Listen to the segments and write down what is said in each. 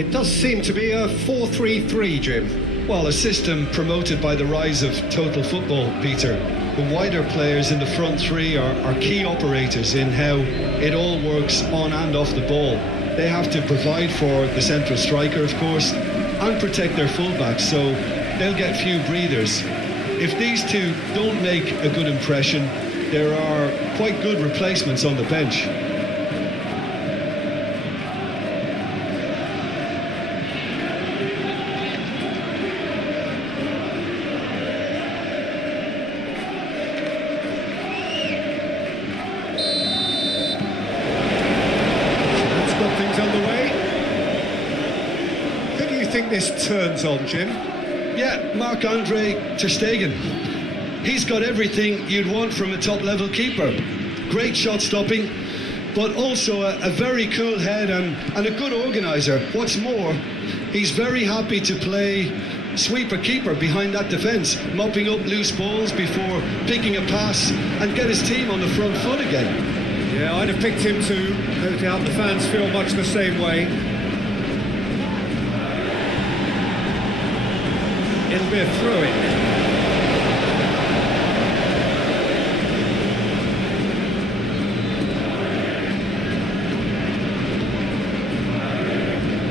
It does seem to be a 4-3-3, Jim. Well, a system promoted by the rise of total football, Peter. The wider players in the front three are key operators in how it all works on and off the ball. They have to provide for the central striker, of course, and protect their fullbacks, so they'll get few breathers. If these two don't make a good impression, there are quite good replacements on the bench. This turns on, Jim. Yeah, Marc-Andre ter Stegen. He's got everything you'd want from a top-level keeper. Great shot stopping, but also a very cool head and a good organiser. What's more, he's very happy to play sweeper-keeper behind that defence, mopping up loose balls before picking a pass and get his team on the front foot again. Yeah, I'd have picked him too. No doubt the fans feel much the same way. It'll be a throw-in.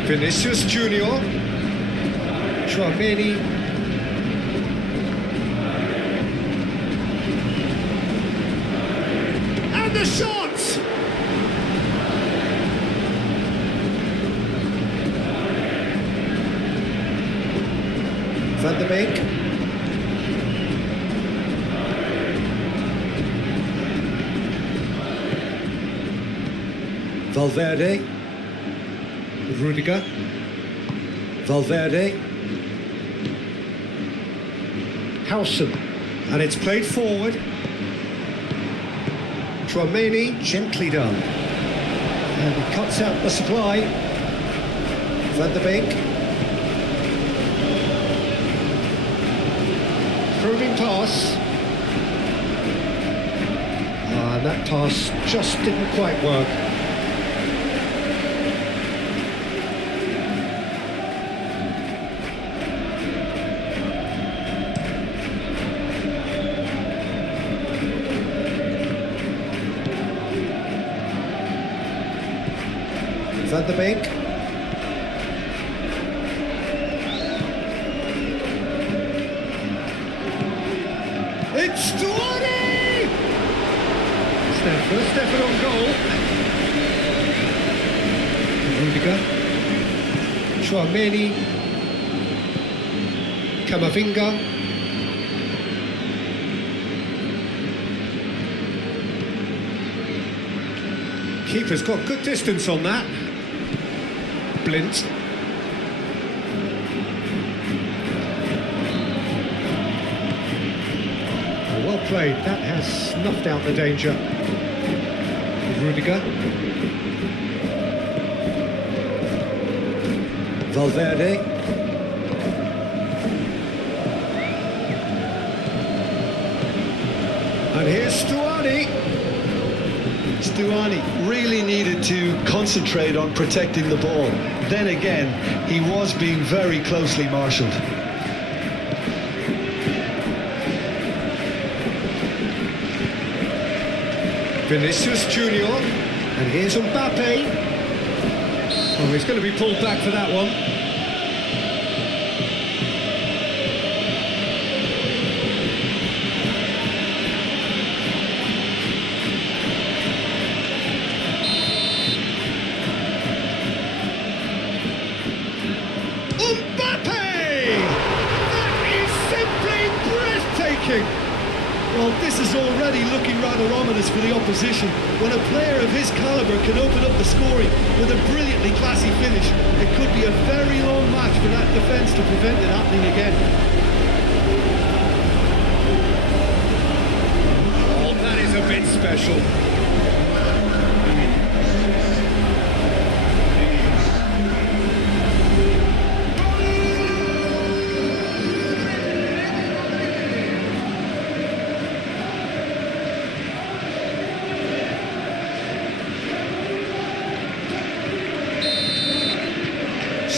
Vinicius Junior. Tchouaméni. And the shot! Van der Beek. Valverde. Rudiger. Valverde. Howson. And it's played forward. Tchouaméni, gently done. And he cuts out the supply. Van der Beek. Probing pass. And that pass just didn't quite work. Van der Beek. It's Stuani! First effort on goal. Rudiger. Tchouaméni. Camavinga. Keeper's got good distance on that. Blint. Well played, that has snuffed out the danger. Rudiger. Valverde. And here's Stuani. Stuani really needed to concentrate on protecting the ball. Then again, he was being very closely marshalled. Vinicius Junior, and here's Mbappe. Oh, he's going to be pulled back for that one. Mbappe! That is simply breathtaking! Well, this is already looking rather ominous for the opposition. When a player of his calibre can open up the scoring with a brilliantly classy finish, it could be a very long match for that defence to prevent it happening again. Oh, that is a bit special.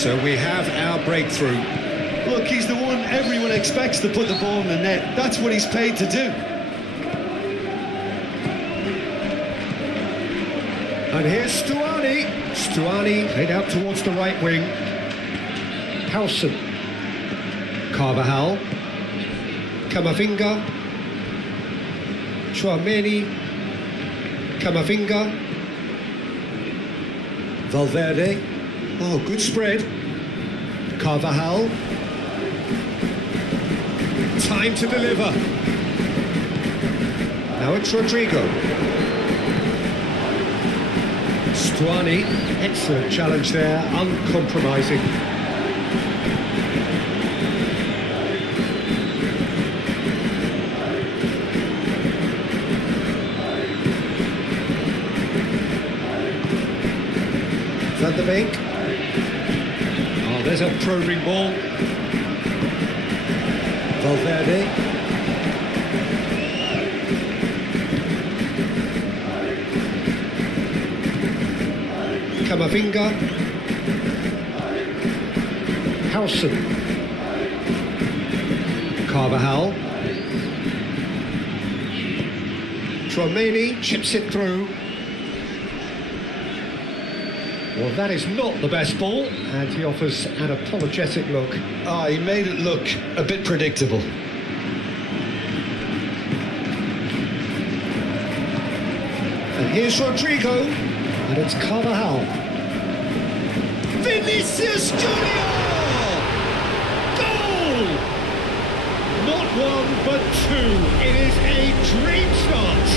So we have our breakthrough. Look, he's the one everyone expects to put the ball in the net. That's what he's paid to do. And here's Stuani. Stuani played out towards the right wing. Howson. Carvajal. Camavinga. Chouameni. Camavinga. Valverde. Oh, good spread. Carvajal. Time to deliver. Now it's Rodrigo. Stuani, excellent challenge there, uncompromising. Van der Beek. Oh, there's a probing ball. Valverde. Camavinga. Howson. Carvajal. Chouameni chips it through. Well, that is not the best ball, and he offers an apologetic look. Ah, he made it look a bit predictable. And here's Rodrigo, and it's Carvajal. Vinicius Junior! Goal! Not one, but two. It is a dream start.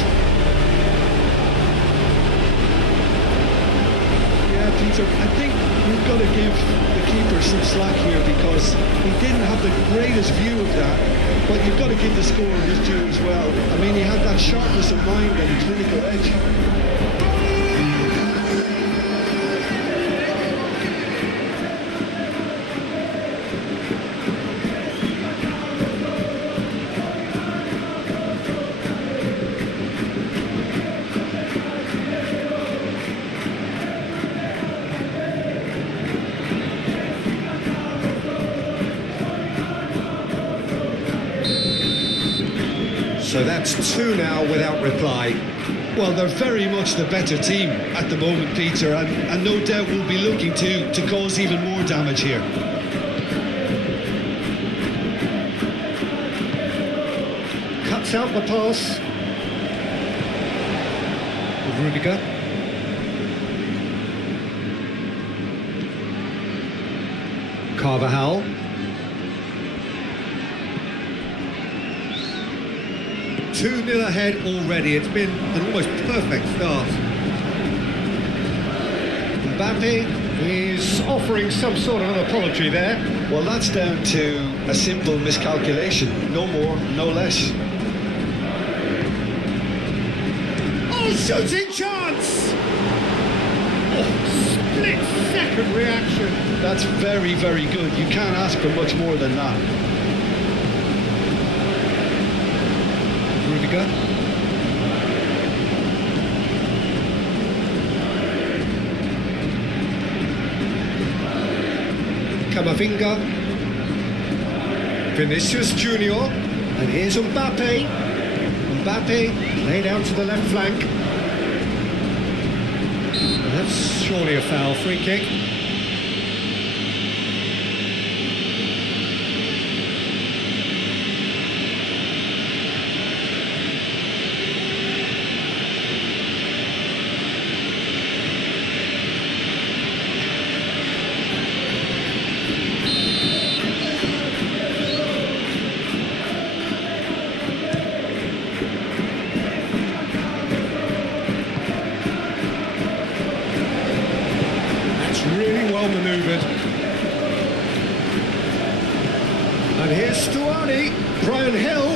Peter, I think we've got to give the keeper some slack here because he didn't have the greatest view of that, but you've got to give the scorer his due as well. I mean, he had that sharpness of mind and clinical edge. So that's two now without reply. Well, they're very much the better team at the moment, Peter, and no doubt will be looking to cause even more damage here. Cuts out the pass. Rudiger. Carvajal. 2-0 ahead already. It's been an almost perfect start. Mbappe is offering some sort of an apology there. Well, that's down to a simple miscalculation. No more, no less. Oh, shooting chance! Oh, split-second reaction. That's very, very good. You can't ask for much more than that. Rudiger. Camavinga. Vinicius Junior. And here's Mbappe. Mbappe laid out to the left flank. And that's surely a foul. Free kick. Really well manoeuvred. And here's Stuani, Brian Hill.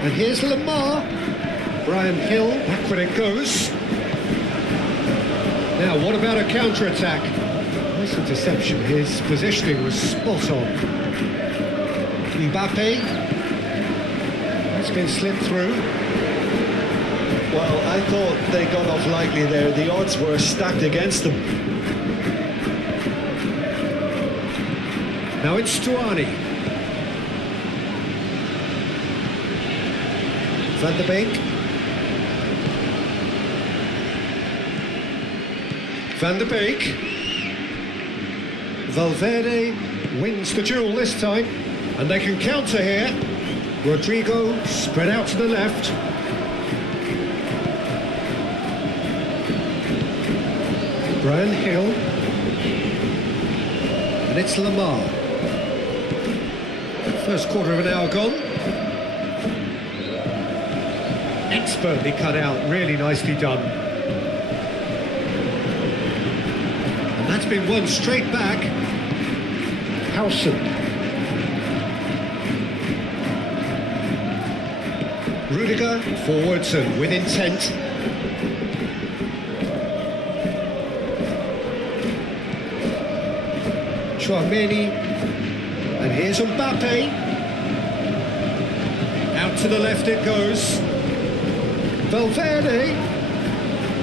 And here's Lamar. Brian Hill, back when it goes. Now, what about a counter-attack? Nice interception. His positioning was spot on. Mbappe. It's been slipped through. Well, I thought they got off lightly there. The odds were stacked against them. Now it's Stuani. Van der Beek. Van der Beek. Valverde wins the duel this time, and they can counter here. Rodrigo spread out to the left. Brian Hill. And it's Lamar. First quarter of an hour gone. Expertly cut out, really nicely done. And that's been won straight back. Howson. Rudiger forwards and with intent. Chouameni, and here's Mbappe. Out to the left it goes. Valverde,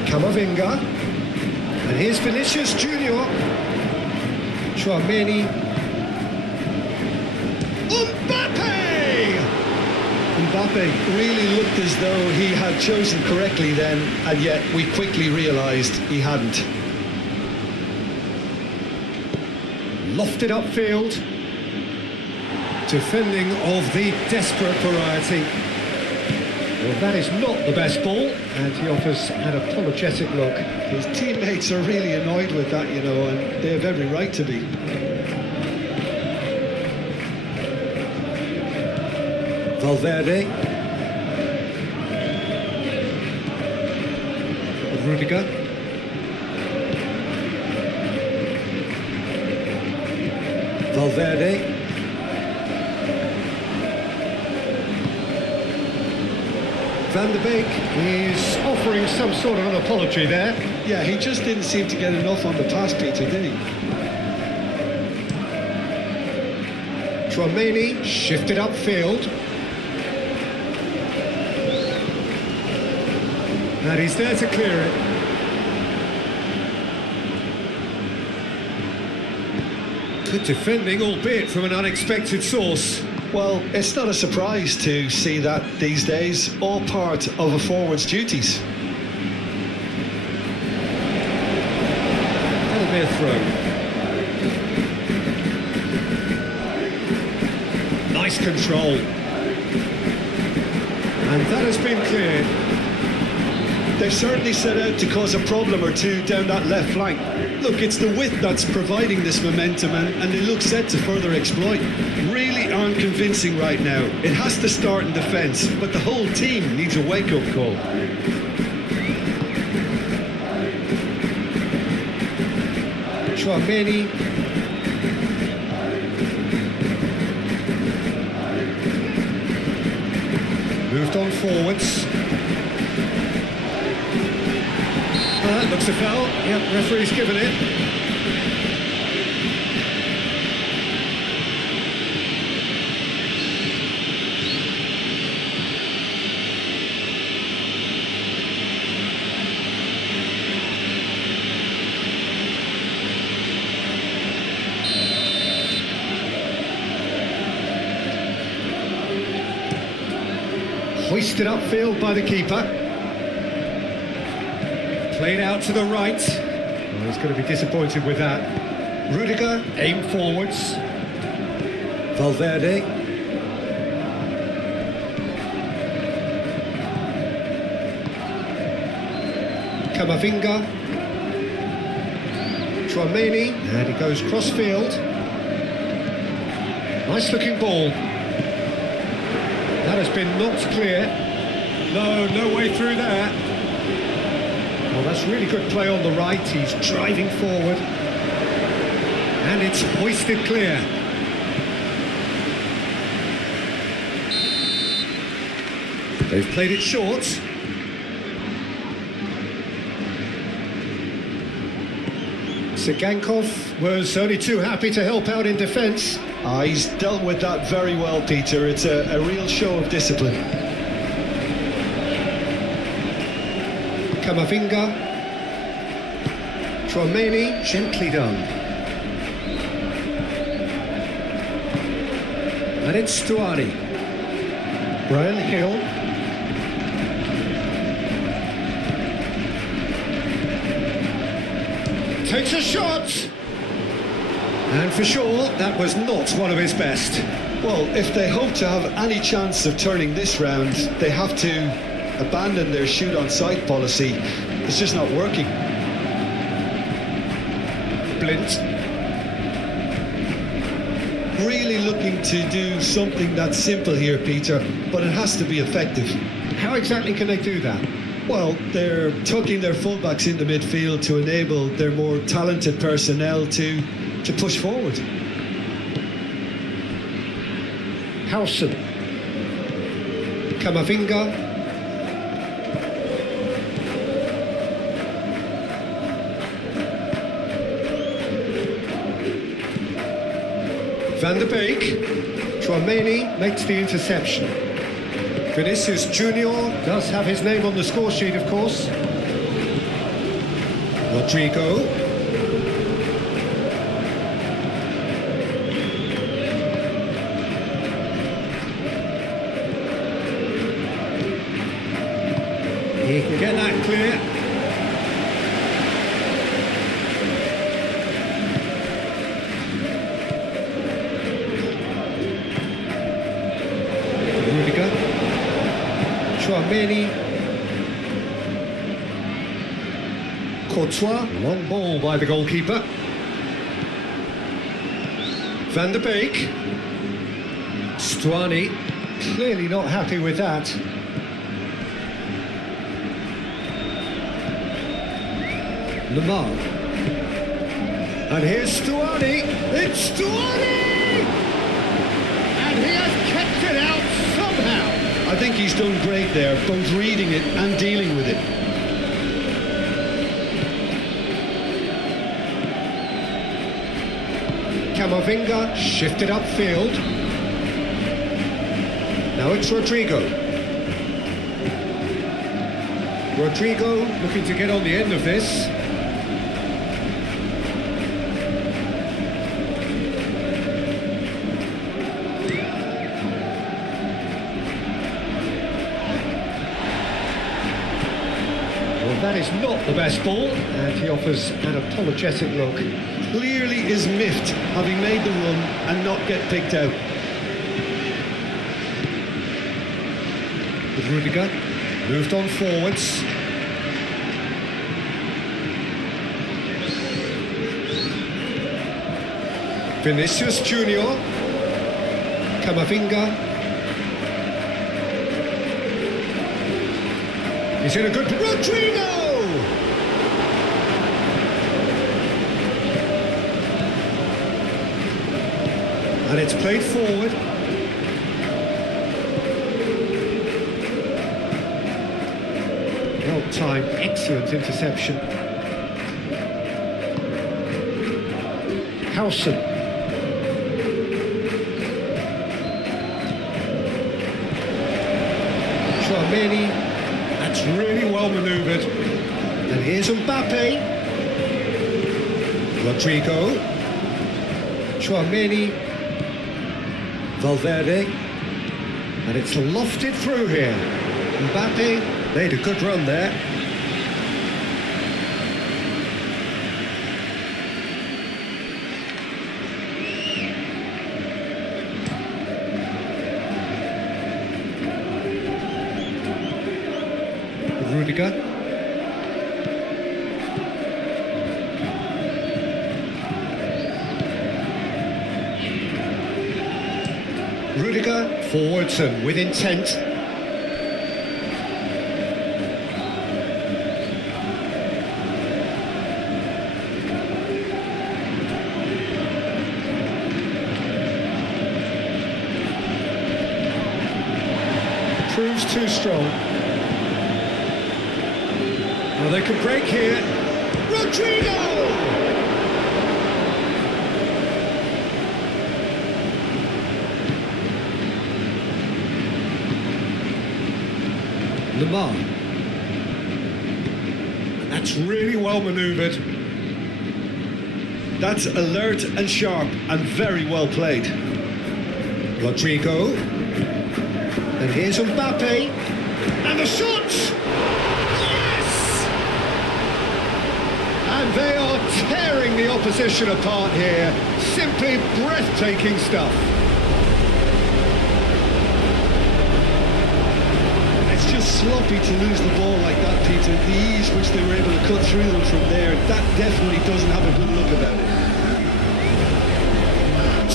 Camavinga, and here's Vinicius Junior. Chouameni, Mbappe really looked as though he had chosen correctly then, and yet we quickly realised he hadn't. Lofted upfield. Defending of the desperate variety. Well, that is not the best ball, and he offers an apologetic look. His teammates are really annoyed with that, you know, and they have every right to be. Valverde. Rudiger. Valverde. Van der Beek is offering some sort of an apology there. Yeah, he just didn't seem to get enough on the pass, Peter, did he? Chouameni shifted upfield. And he's there to clear it. Good defending, albeit from an unexpected source. Well, it's not a surprise to see that these days, all part of a forward's duties. That'll be a throw. Nice control. And that has been cleared. They've certainly set out to cause a problem or two down that left flank. Look, it's the width that's providing this momentum, and they look set to further exploit. Really aren't convincing right now. It has to start in defence, but the whole team needs a wake-up call. Chouameni. Moved on forwards. That looks a foul. Yep, referee's given it. Hoisted upfield by the keeper. Played out to the right. Well, he's going to be disappointed with that. Rudiger, aim forwards. Valverde. Camavinga. Chouameni. And he goes cross-field. Nice looking ball. That has been knocked clear. No way through there. Well, that's really good play on the right. He's driving forward. And it's hoisted clear. They've played it short. Sigankov was only too happy to help out in defence. He's dealt with that very well, Peter. It's a real show of discipline. Camavinga. Tchouaméni, gently done. And it's Stuani. Brian Hill. Takes a shot. And for sure, that was not one of his best. Well, if they hope to have any chance of turning this round, they have to abandon their shoot on sight policy. It's just not working. Blint. Really looking to do something that's simple here, Peter, but it has to be effective. How exactly can they do that? Well, they're tucking their fullbacks into midfield to enable their more talented personnel to push forward. Howson. Camavinga. Van der Beek. Tchouaméni makes the interception. Vinicius Junior does have his name on the score sheet, of course. Rodrigo. He can get that clear. Rudiger. Tchouaméni. Courtois. Long ball by the goalkeeper. Van der Beek. Stuani. Clearly not happy with that. Lamar. And here's Stuani. It's Stuani! And he has kept it out somehow. I think he's done great there, both reading it and dealing with it. Camavinga shifted upfield. Now it's Rodrigo. Rodrigo looking to get on the end of this. That is not the best ball, and he offers an apologetic look. Clearly is miffed, having made the run and not get picked out. With Rudiger, moved on forwards. Vinicius Junior. Camavinga. He's in a good... Rodrigo! And it's played forward. Well timed, excellent interception. Howson. Tchouaméni. That's really well manoeuvred. And here's Mbappe. Rodrigo. Tchouaméni. Valverde. And it's lofted through here. Mbappe made a good run there. Rudiger. Rudiger forwards and with intent. Proves too strong. Well, they could break here. Rodrigo! Lamar. That's really well manoeuvred. That's alert and sharp and very well played. Rodrigo. And here's Mbappe. And the shots! Yes! And they are tearing the opposition apart here. Simply breathtaking stuff. It's just sloppy to lose the ball like that, Peter. The ease which they were able to cut through them from there, that definitely doesn't have a good look about it.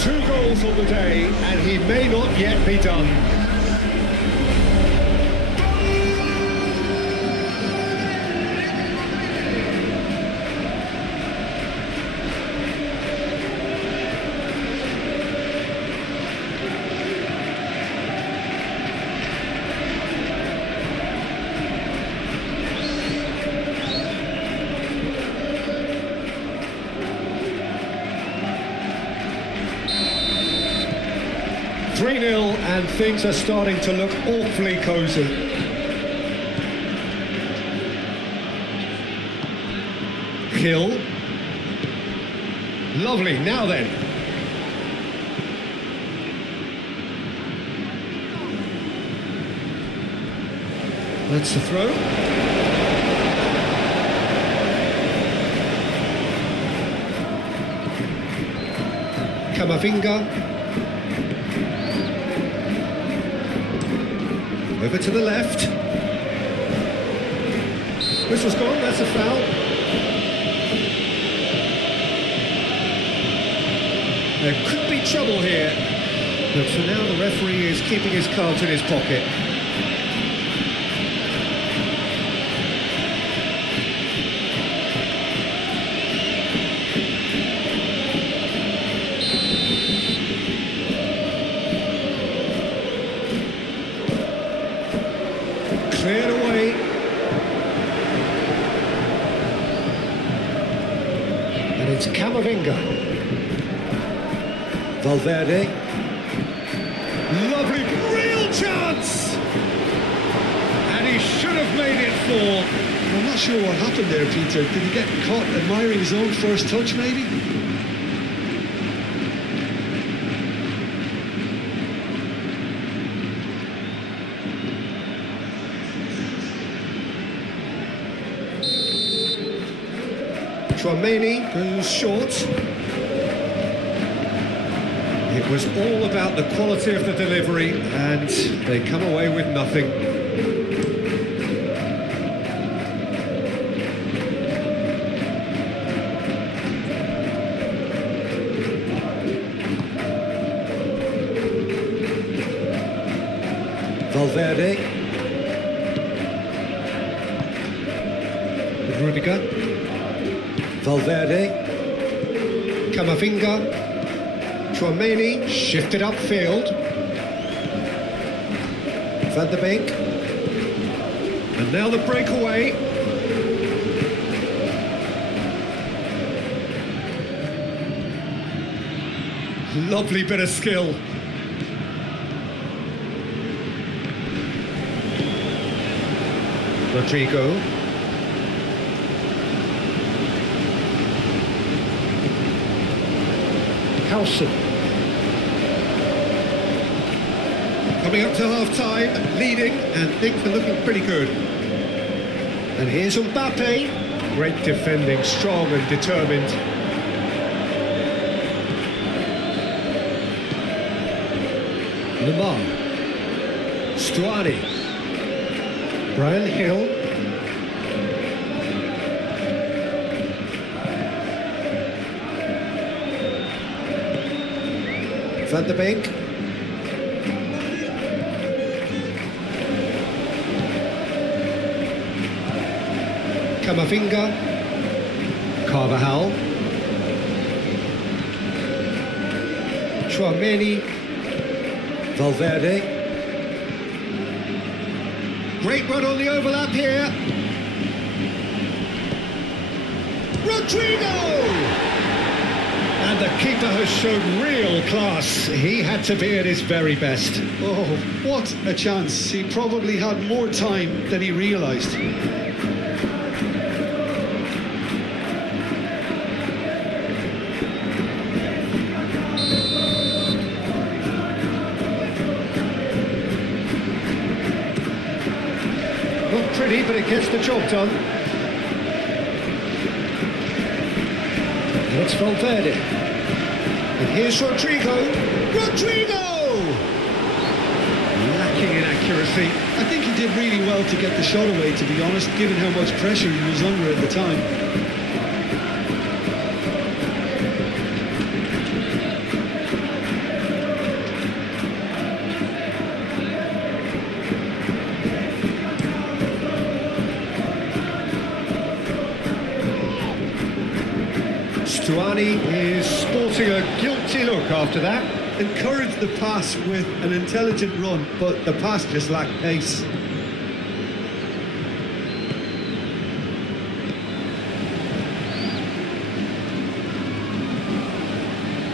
2 goals on the day, and he may not yet be done. And things are starting to look awfully cosy. Hill. Lovely, now then. That's the throw. Camavinga. Over to the left. Whistle's gone, that's a foul. There could be trouble here. But for now the referee is keeping his cards in his pocket. Cleared away. And it's Camavinga. Valverde. Lovely, real chance! And he should have made it 4. I'm not sure what happened there, Peter. Did he get caught admiring his own first touch, maybe? Tchouaméni goes short. It was all about the quality of the delivery, and they come away with nothing. Valverde. Rudiger. Valverde, Camavinga, Tchouaméni, shifted upfield, Van de Beek, and now the breakaway. Lovely bit of skill. Rodrigo. Howson. Coming up to half-time, leading, and things are looking pretty good. And here's Mbappe. Great defending, strong and determined. Lemar. Stuani. Brian Hill. Van de Beek. Camavinga. Carvajal. Tchouaméni. Valverde. Great run on the overlap here. Rodrigo! And the keeper has shown real class. He had to be at his very best. Oh, what a chance. He probably had more time than he realised. Not pretty, but it gets the job done. And it's Valverde. And here's Rodrigo. Rodrigo! Lacking in accuracy. I think he did really well to get the shot away, to be honest, given how much pressure he was under at the time. Stuani is sporting a guilty look after that. Encouraged the pass with an intelligent run, but the pass just lacked pace.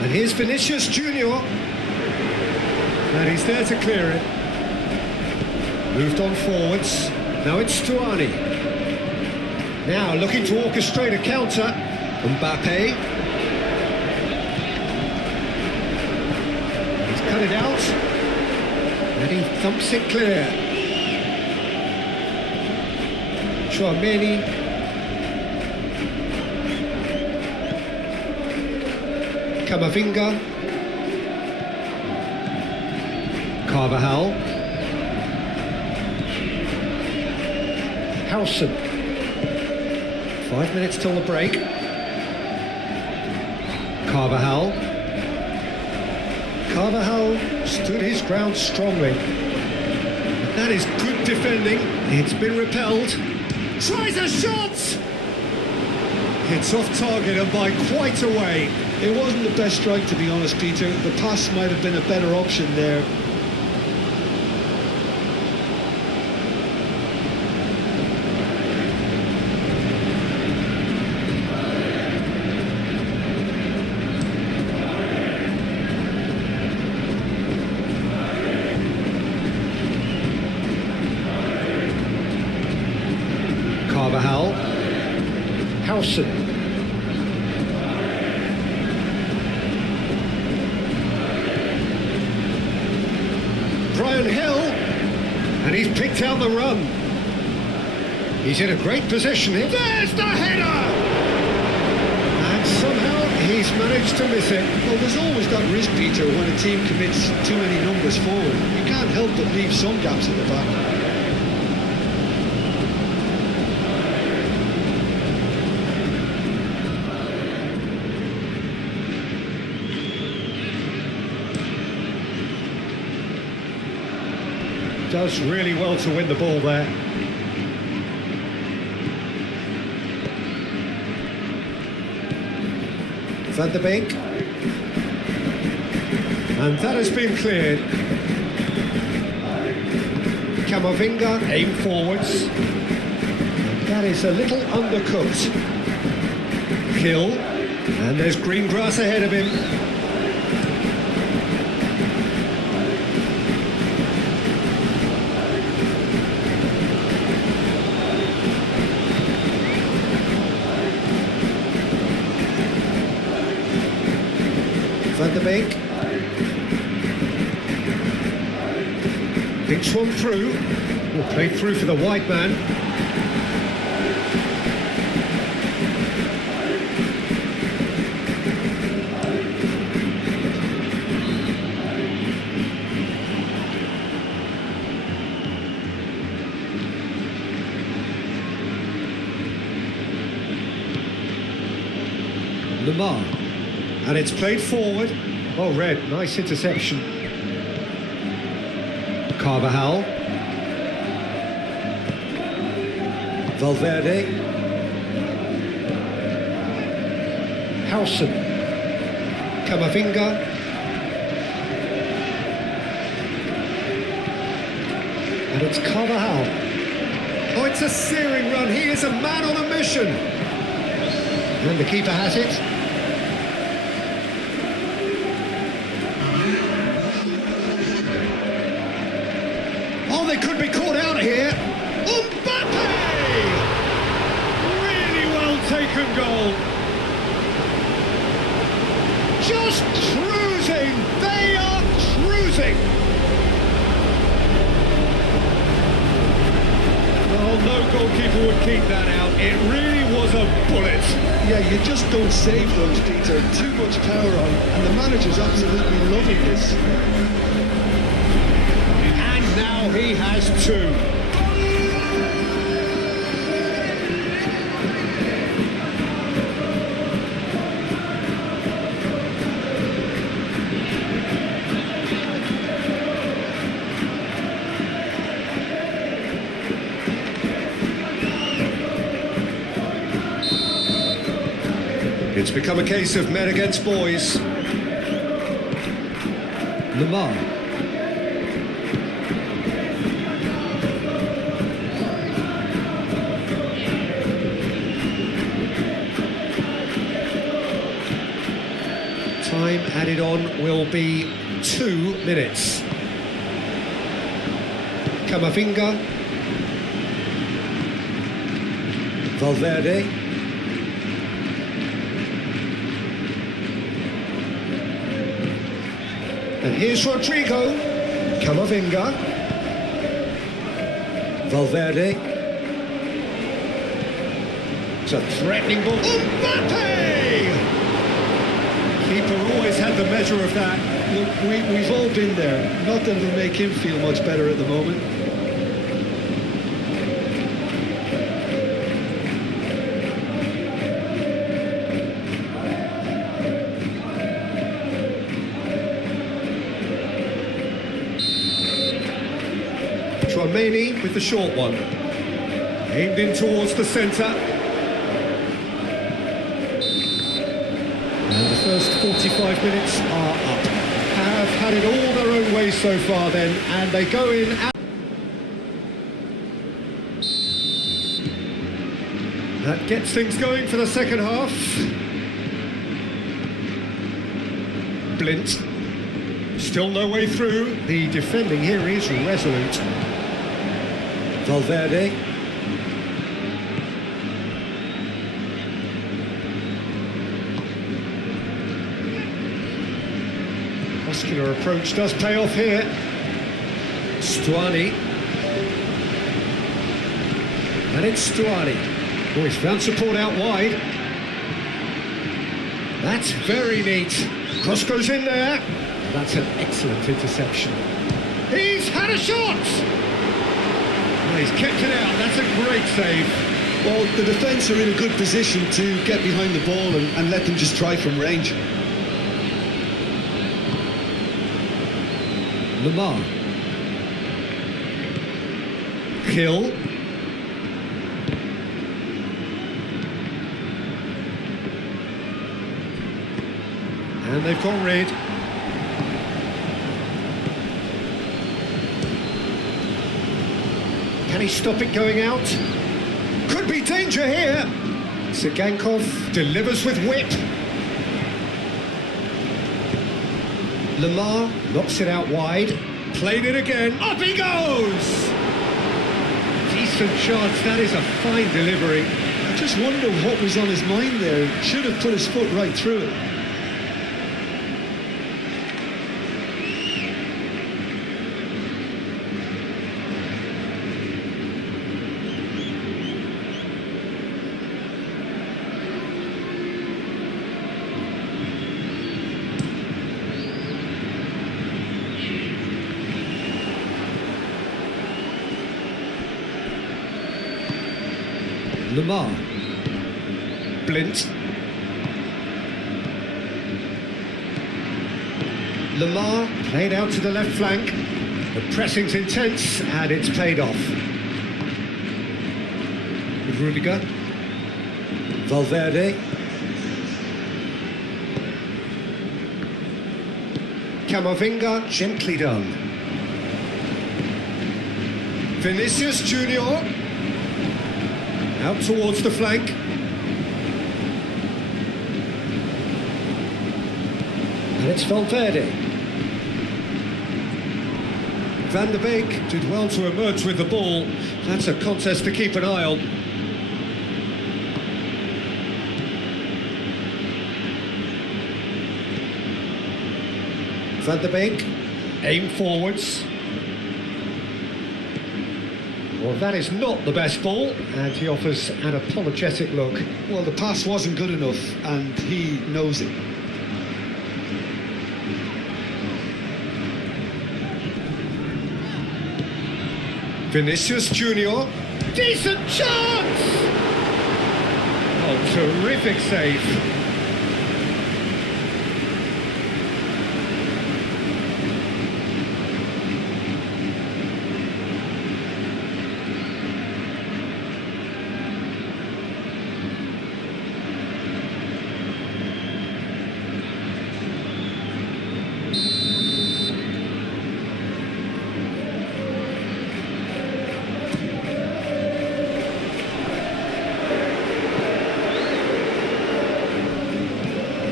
And here's Vinicius Junior. And he's there to clear it. Moved on forwards. Now it's Stuani. Now looking to orchestrate a counter. Mbappe. He's cut it out. And he thumps it clear. Chouameni. Camavinga. Carvajal. Howson. 5 minutes till the break. Carvajal. Carvajal stood his ground strongly. But that is good defending. It's been repelled. Tries a shot! It's off target and by quite a way. It wasn't the best strike, to be honest, Peter. The pass might have been a better option there. Carvajal. Howson. Brian Hill. And he's picked out the run. He's in a great position here. There's the header! And somehow he's managed to miss it. Well, there's always that risk, Peter, when a team commits too many numbers forward. You can't help but leave some gaps at the back. Does really well to win the ball there. Van der Beek. And that has been cleared. Camavinga, aim forwards. That is a little undercooked. Hill. And there's green grass ahead of him. Van der Beek. Pinch one through. Will play through for the wide man. Lamar. And it's played forward. Oh, Red, nice interception. Carvajal. Valverde. Howson. Camavinga. And it's Carvajal. Oh, it's a searing run. He is a man on a mission. And the keeper has it. Oh, they could be caught out of here. Mbappe! Really well taken goal. Just cruising. They are cruising. Oh, no goalkeeper would keep that out. It really was a bullet. Yeah, you just don't save those, Peter. Too much power on, and the manager's absolutely loving this. And now he has two. It's become a case of men against boys. Lamar. Time added on will be 2 minutes. Camavinga. Valverde. And here's Rodrigo. Camavinga. Valverde. It's a threatening ball. Mbappe! Keeper always had the measure of that. Look, we've all been there. Not that it'll make him feel much better at the moment. Tchouameni with the short one. Aimed in towards the centre. And the first 45 minutes are up. Have had it all their own way so far then, and they go in. That gets things going for the second half. Blint. Still no way through. The defending here is resolute. Valverde. Muscular approach does pay off here. Stuani. And it's Stuani. Oh, he's found support out wide. That's very neat. Cross goes in there. That's an excellent interception. He's had a shot! Well, he's kept it out. That's a great save. Well, the defence are in a good position to get behind the ball and let them just try from range. Lamar. Hill. And they've gone red. Can he stop it going out? Could be danger here. Sigankov delivers with whip. Lamar knocks it out wide. Played it again. Up he goes! Decent chance. That is a fine delivery. I just wonder what was on his mind there. Should have put his foot right through it. Lamar. Blint. Lamar played out to the left flank. The pressing's intense and it's paid off. Rudiger. Valverde. Camavinga, gently done. Vinicius Junior. Out towards the flank. And it's Valverde. Van der Beek did well to emerge with the ball. That's a contest to keep an eye on. Van der Beek, aim forwards. Well, that is not the best ball, and he offers an apologetic look. Well, the pass wasn't good enough, and he knows it. Vinicius Junior. Decent chance! Oh, terrific save.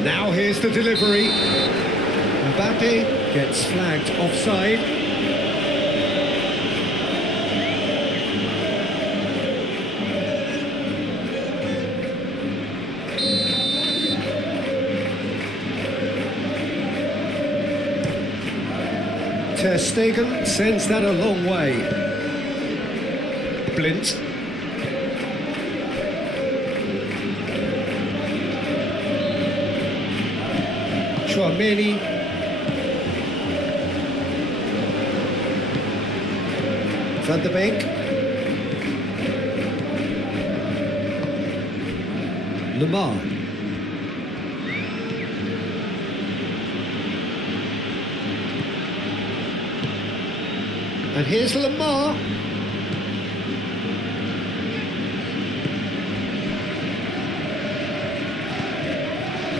Now here's the delivery. Mbappe gets flagged offside. Ter Stegen sends that a long way. Blint. Chouameni. Van de Beek. Lamar. And here's Lamar.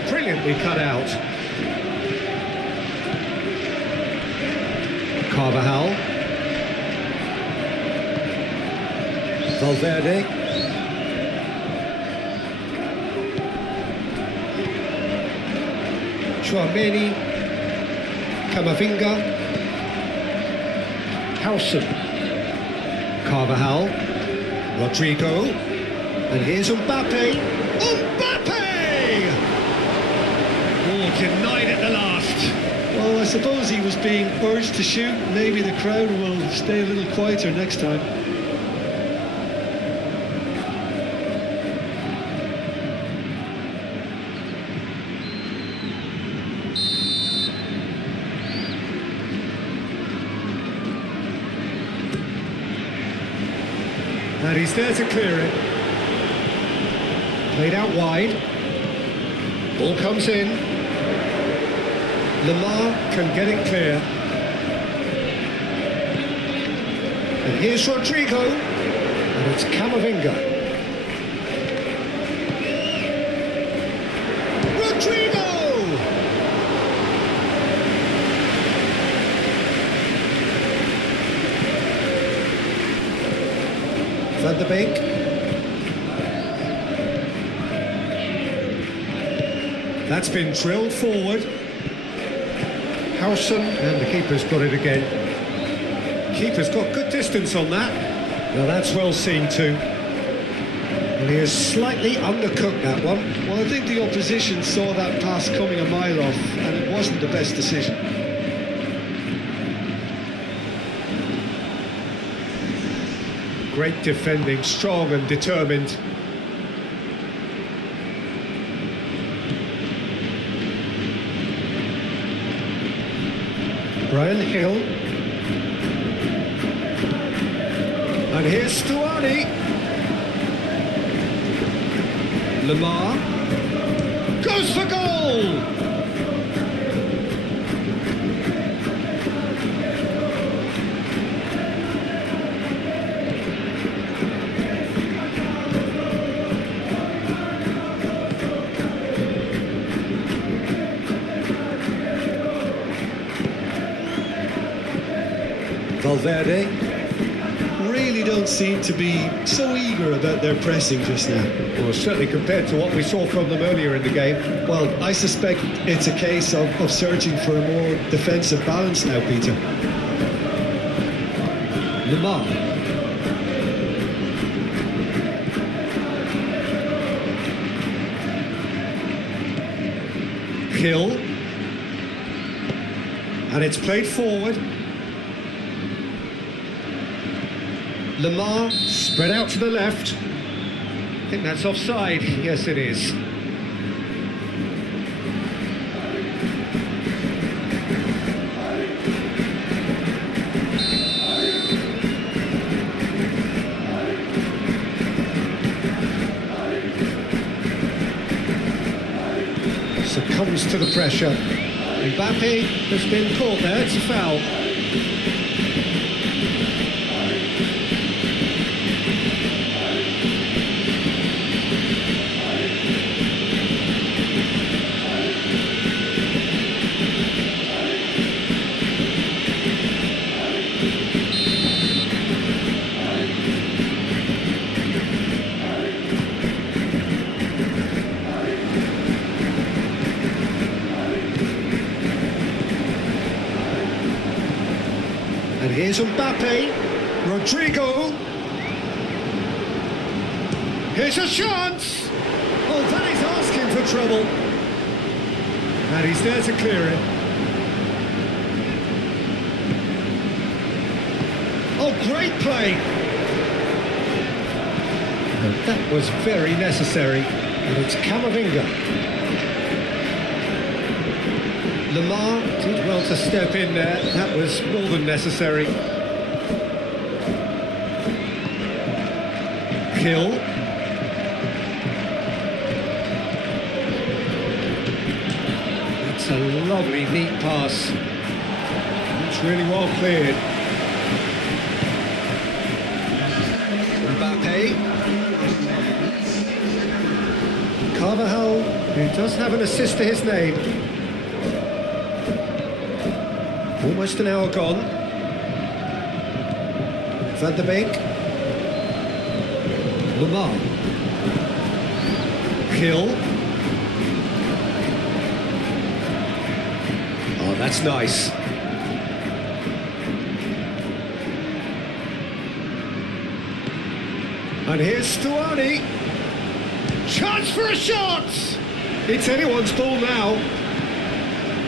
Brilliantly cut out. Carvajal. Valverde. Chouameni. Camavinga. Howson. Carvajal. Rodrigo. And here's Mbappe. Mbappe! Oh, denied at the last. Well, I suppose he was being urged to shoot. Maybe the crowd will stay a little quieter next time. And he's there to clear it. Played out wide. Ball comes in. Lamar can get it clear. And here's Rodrigo. And it's Camavinga. Rodrigo! Van de Beek. That's been drilled forward. Howson, and the keeper's got it again. Keeper's got good distance on that. Now that's well seen too. And he has slightly undercooked that one. Well, I think the opposition saw that pass coming a mile off, and it wasn't the best decision. Great defending, strong and determined. Brian Hill. And here's Stuani. Lamar. Goes for goal! Valverde. Really don't seem to be so eager about their pressing just now. Well, certainly compared to what we saw from them earlier in the game. Well, I suspect it's a case of searching for a more defensive balance now, Peter. Lamar. Hill. And it's played forward. Lamar, spread out to the left. I think that's offside. Yes, it is. Succumbs to the pressure. Mbappe has been caught there. It's a foul. And here's Mbappe, Rodrigo. Here's a chance. Oh, that is asking for trouble. And he's there to clear it. Oh, great play. And that was very necessary. And it's Camavinga. Lamar did well to step in there. That was more than necessary. Hill. That's a lovely, neat pass. It's really well cleared. Mbappe. Carvajal, who does have an assist to his name. Almost an hour gone. Van der Beek. Lamar. Hill. Oh, that's nice. And here's Stuani. Chance for a shot! It's anyone's ball now.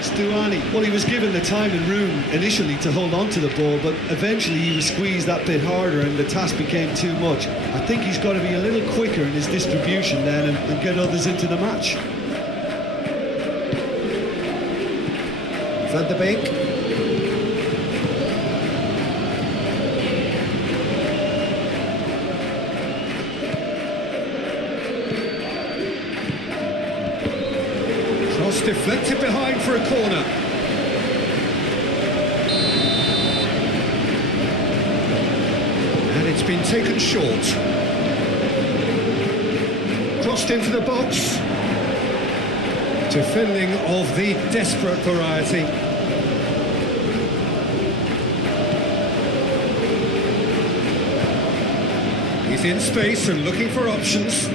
Stuani, well, he was given the time and room initially to hold on to the ball, but eventually he was squeezed that bit harder and the task became too much. I think he's got to be a little quicker in his distribution then and get others into the match. Van der Beek. Cross deflected behind for a corner. And it's been taken short. Crossed into the box. Defending of the desperate variety. He's in space and looking for options.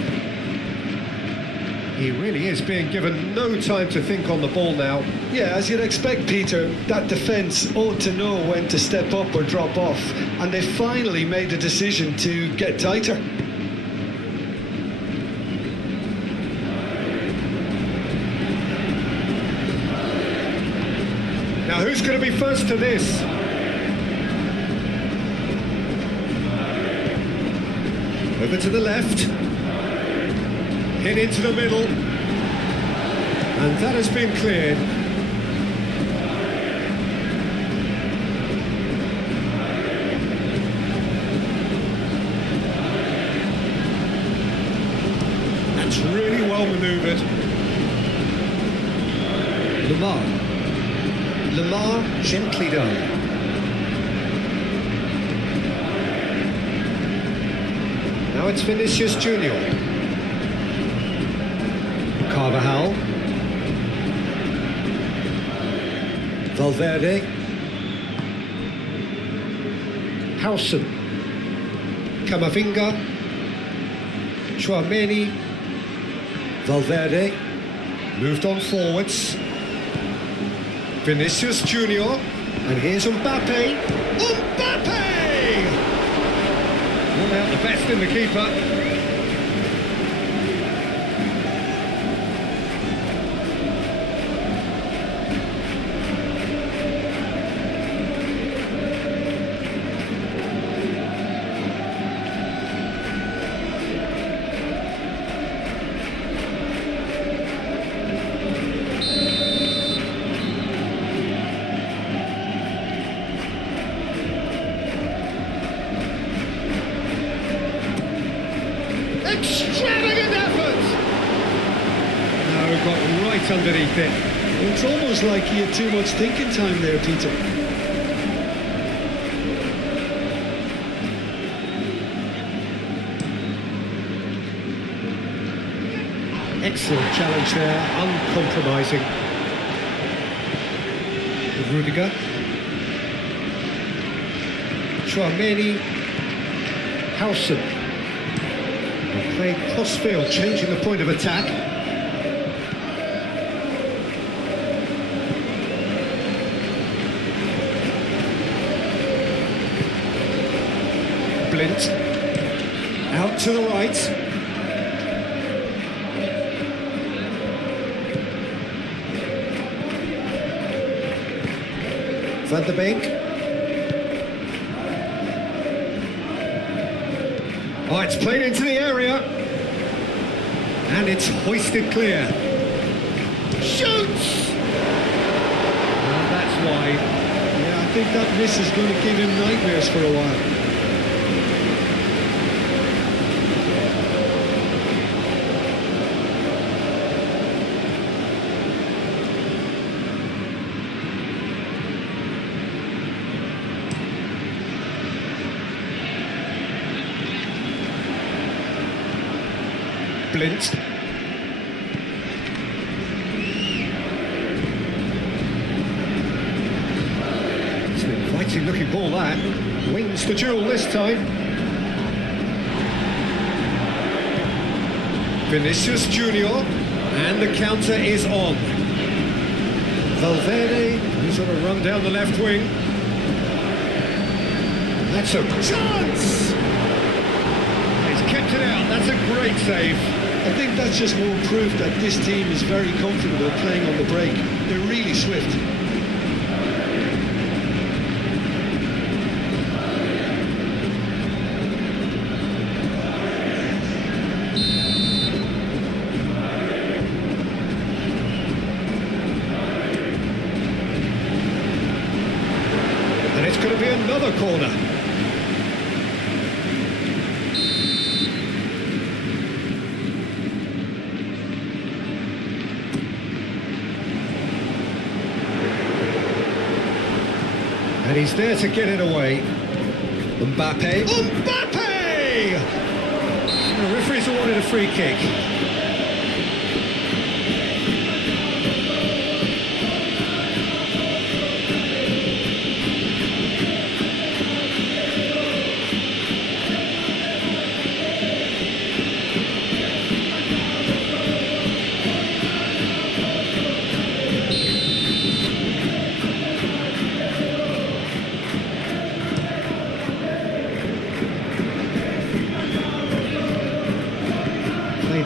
He really is being given no time to think on the ball now. Yeah, as you'd expect, Peter, that defence ought to know when to step up or drop off, and they finally made the decision to get tighter. Now who's going to be first to this? Over to the left. Hit into the middle. And that has been cleared. That's really well manoeuvred. Lamar, gently done. Now it's Vinicius Junior. Carvajal. Valverde. Howson. Camavinga. Chouameni. Valverde. Moved on forwards. Vinicius Junior. And here's Mbappe. Mbappe! Ruled out the best in the keeper. Extravagant effort! No, got right underneath it. It's almost like he had too much thinking time there, Peter. Excellent challenge there, uncompromising. Rudiger. Chouameni. Howson. Played cross-field, changing the point of attack. Blint. Out to the right. Van der Beek. Oh, it's played into the area. And it's hoisted clear. Shoots! And that's wide. Yeah, I think that miss is going to give him nightmares for a while. Blint. It's an inviting looking ball that. Wins the duel this time. Vinicius Junior, and the counter is on. Valverde, who's on a run down the left wing. That's a chance! He's kept it out, that's a great save. I think that's just more proof that this team is very comfortable playing on the break. They're really swift. And it's going to be another corner. And he's there to get it away. Mbappe. Mbappe! The referee's awarded a free kick.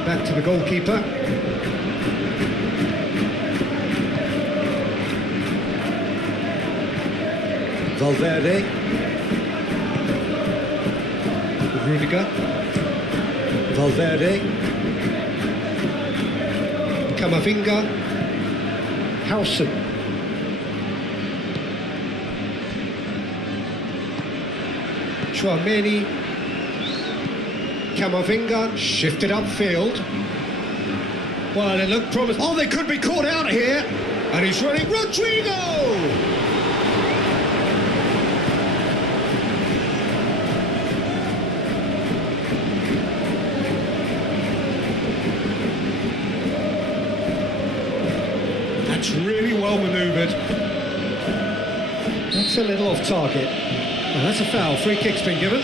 Back to the goalkeeper. Valverde. Rudiger. Valverde. Camavinga. Howson. Chouameni. Camavinga shifted upfield. Well, it looked promising. Oh, they could be caught out here. And he's running. Rodrigo! That's really well manoeuvred. That's a little off target. Well, that's a foul. Free kick's been given.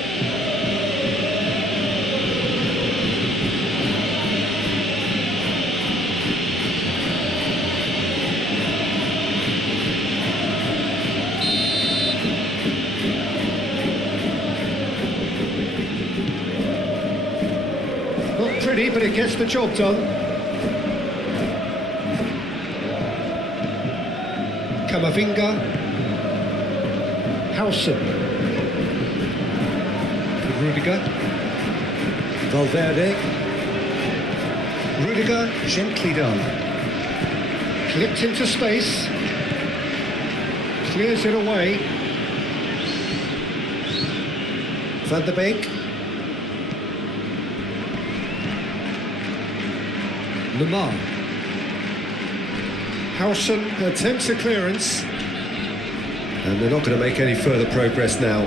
Not pretty, but it gets the job done. Camavinga. Howson. Rudiger. Valverde. Rudiger, gently done. Clipped into space. Clears it away. Van der Beek. Lamar. Howson attempts a clearance. And they're not going to make any further progress now.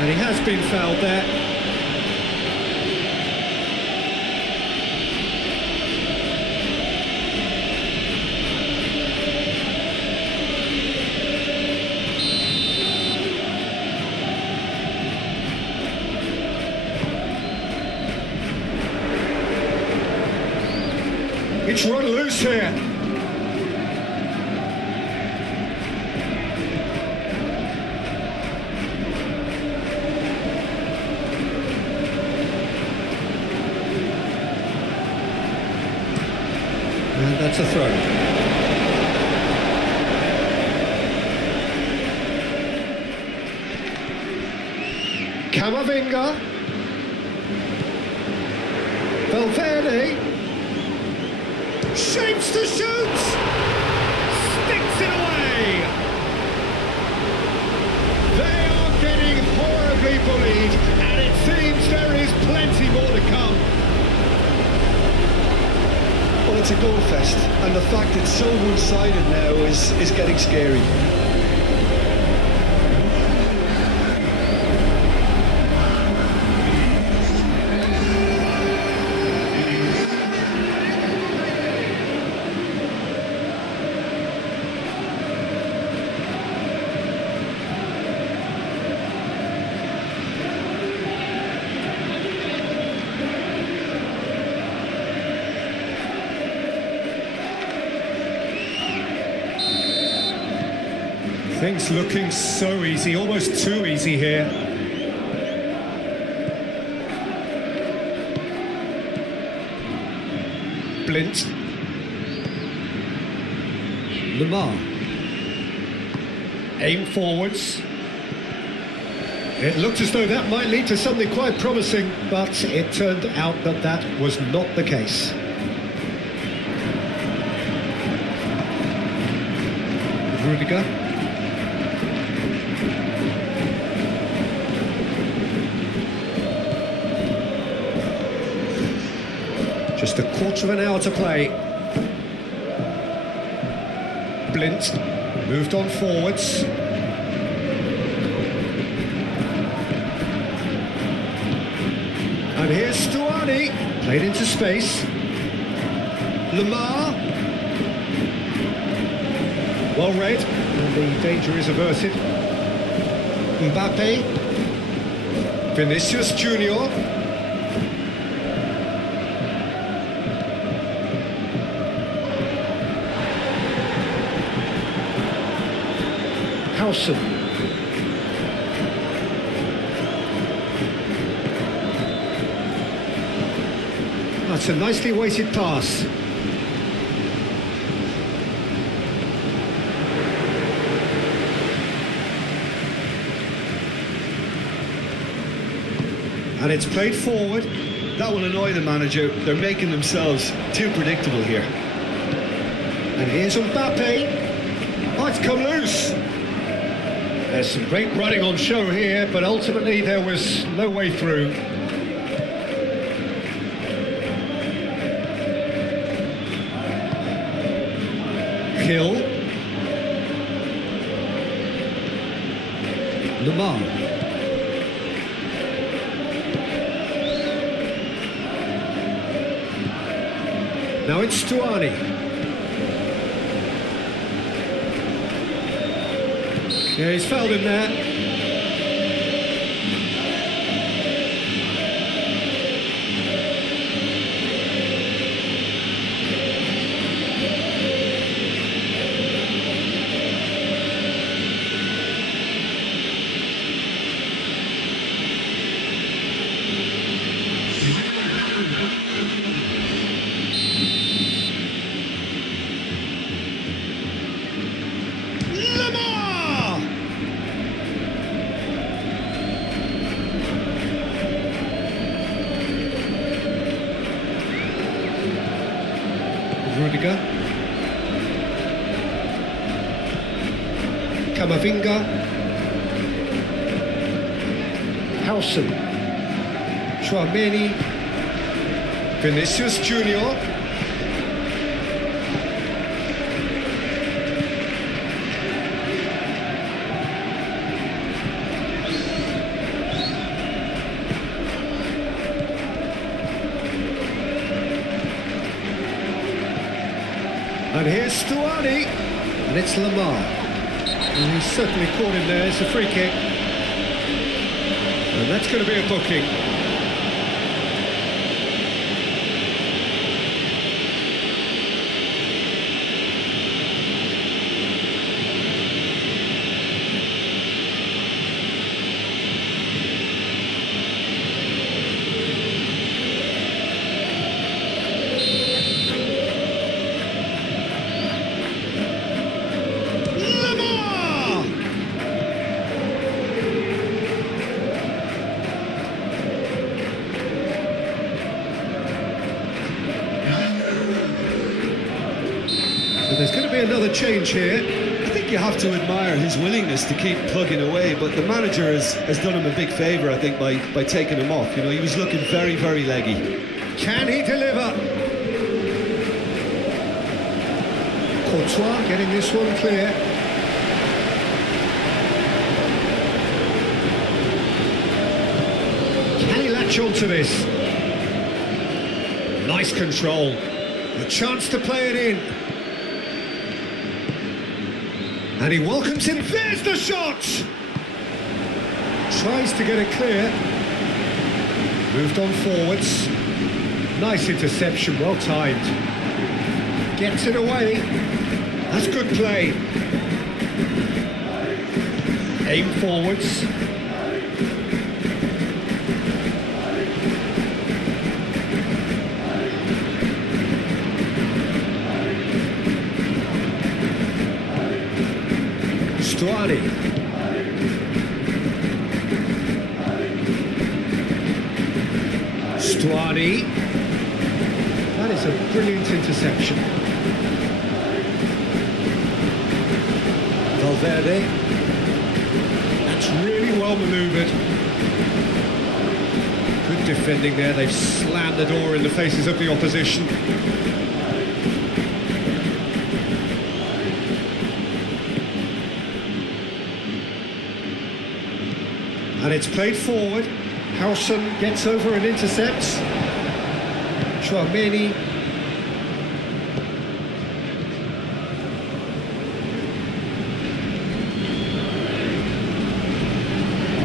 And he has been fouled there. It's run loose here. And that's a throw. Camavinga. Valverde. Shapes to shoot! Sticks it away! They are getting horribly bullied, and it seems there is plenty more to come. Well, it's a goal fest, and the fact it's so one-sided now is getting scary. Things looking so easy, almost too easy here. Blint. Lamar. Aim forwards. It looked as though that might lead to something quite promising, but it turned out that that was not the case. Rudiger. Just a quarter of an hour to play. Blint moved on forwards. And here's Stuani, played into space. Lamar. Well read, and the danger is averted. Mbappe. Vinicius Junior. Howson. That's a nicely weighted pass. And it's played forward. That will annoy the manager. They're making themselves too predictable here. And here's Mbappe. Oh, it's come loose. There's some great running on show here, but ultimately there was no way through. Hill. Lamar. Now it's Stuani. Yeah, he's fouled him there. Rudiger. Camavinga. Howson. Chouameni. Vinicius Junior. And here's Stuani, and it's Lamar. And he's certainly caught him there. It's a free kick. And that's going to be a booking. There's going to be another change here. I think you have to admire his willingness to keep plugging away, but the manager has done him a big favour, I think, by taking him off. You know, he was looking very, very leggy. Can he deliver? Courtois getting this one clear. Can he latch on to this? Nice control. A chance to play it in. And he welcomes him. There's the shot! Tries to get it clear. Moved on forwards. Nice interception, well timed. Gets it away. That's good play. Aim forwards. Stuani. Stuani. That is a brilliant interception. Valverde. That's really well manoeuvred. Good defending there. They've slammed the door in the faces of the opposition. And it's played forward. Howson gets over and intercepts. Chouameni.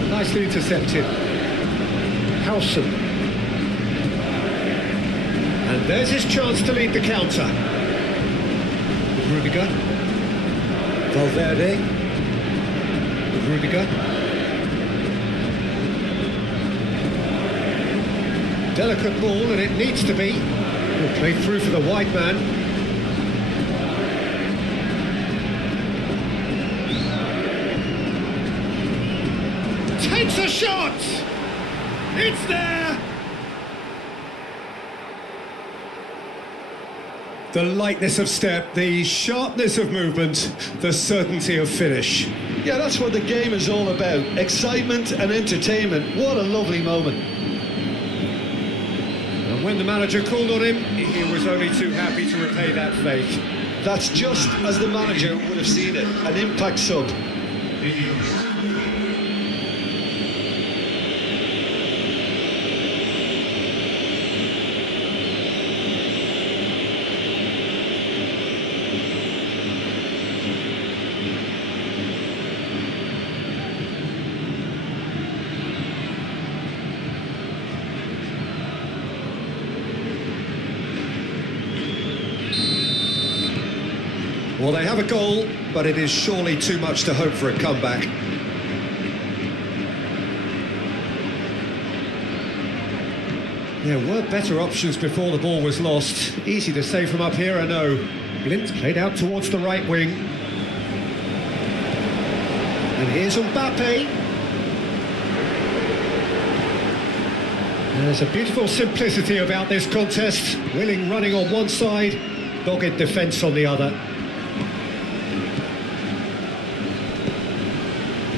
Nicely intercepted. Howson. And there's his chance to lead the counter. Rudiger. Valverde. Rudiger. Delicate ball, and it needs to be. Will play through for the wide man. Takes a shot! It's there! The lightness of step, the sharpness of movement, the certainty of finish. Yeah, that's what the game is all about. Excitement and entertainment. What a lovely moment. When the manager called on him, he was only too happy to repay that fake. That's just as the manager would have seen it, an impact sub. Well, they have a goal, but it is surely too much to hope for a comeback. There were better options before the ball was lost. Easy to say from up here, I know. Blint played out towards the right wing. And here's Mbappe. There's a beautiful simplicity about this contest. Willing running on one side, dogged defence on the other.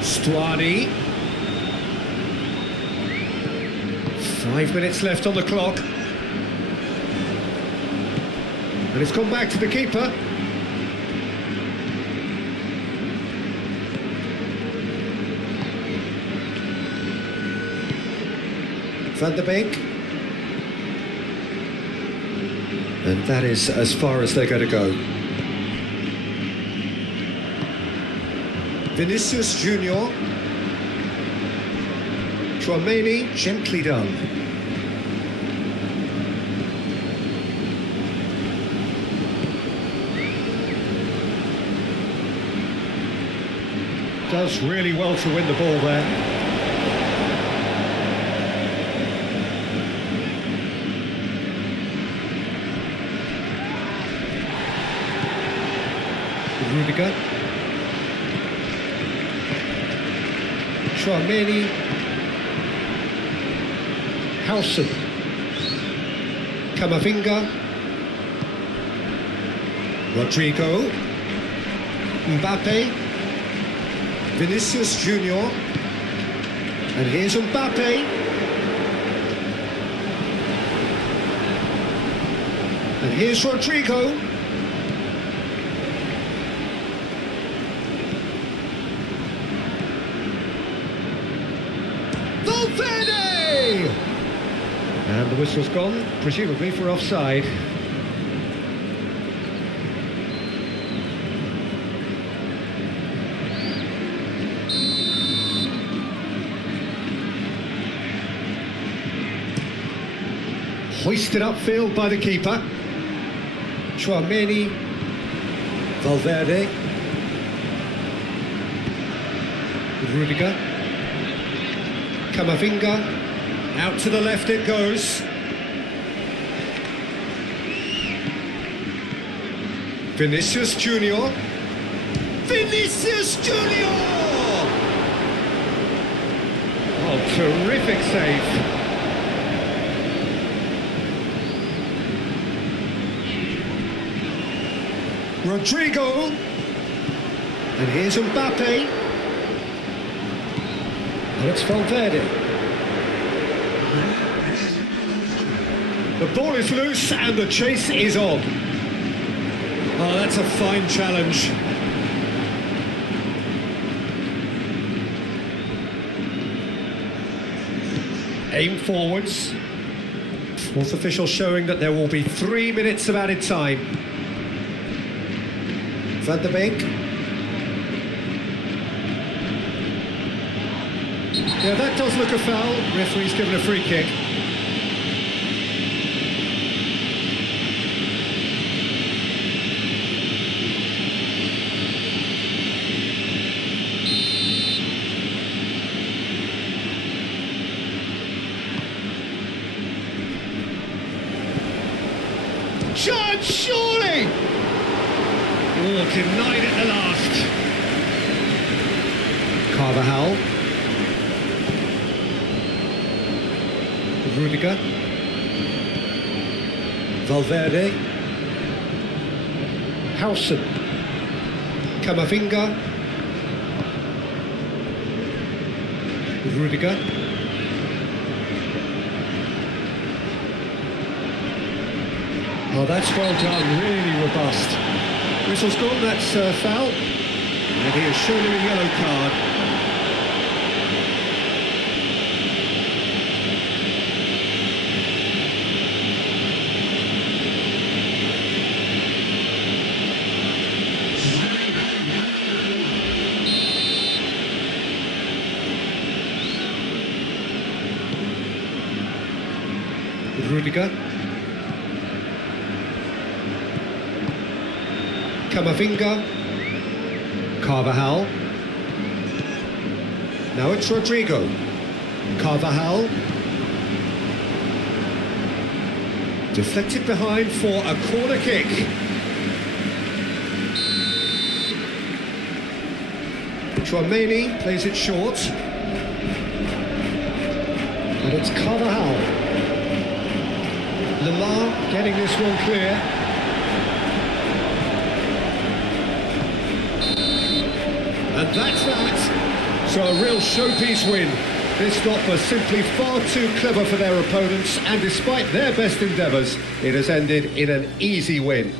Stuani. 5 minutes left on the clock. And it's gone back to the keeper. Van der Beek. And that is as far as they're going to go. Vinicius Junior. Chouameni, gently done. Does really well to win the ball there. Rudiger. Chouameni. Howson. Camavinga. Rodrigo. Mbappe. Vinicius Junior. And here's Mbappe. And here's Rodrigo. Valverde! And the whistle's gone, presumably for offside. Hoisted upfield by the keeper. Chouameni. Valverde. Rudiger. Camavinga. Out to the left it goes. Vinicius Junior. Vinicius Junior! Oh, terrific save. Rodrigo. And here's Mbappe. And it's Valverde. The ball is loose and the chase is on. Oh, that's a fine challenge. Aim forwards. Fourth official showing that there will be 3 minutes of added time. Van der Beek. Yeah, that does look a foul. Referee's given a free kick. Chance, surely! Oh, denied at the last. Carvajal. Rudiger. Valverde. Howson. Camavinga. Rudiger. Oh, that's well done, really robust. Whistle's gone, that's foul. And he has shown him a yellow card. Rudiger. Camavinga. Carvajal. Now it's Rodrigo. Carvajal. Deflected behind for a corner kick. Chouameni plays it short. And it's Carvajal. Lamar getting this one clear. And that's that. So a real showpiece win. This stop was simply far too clever for their opponents, and despite their best endeavours, it has ended in an easy win.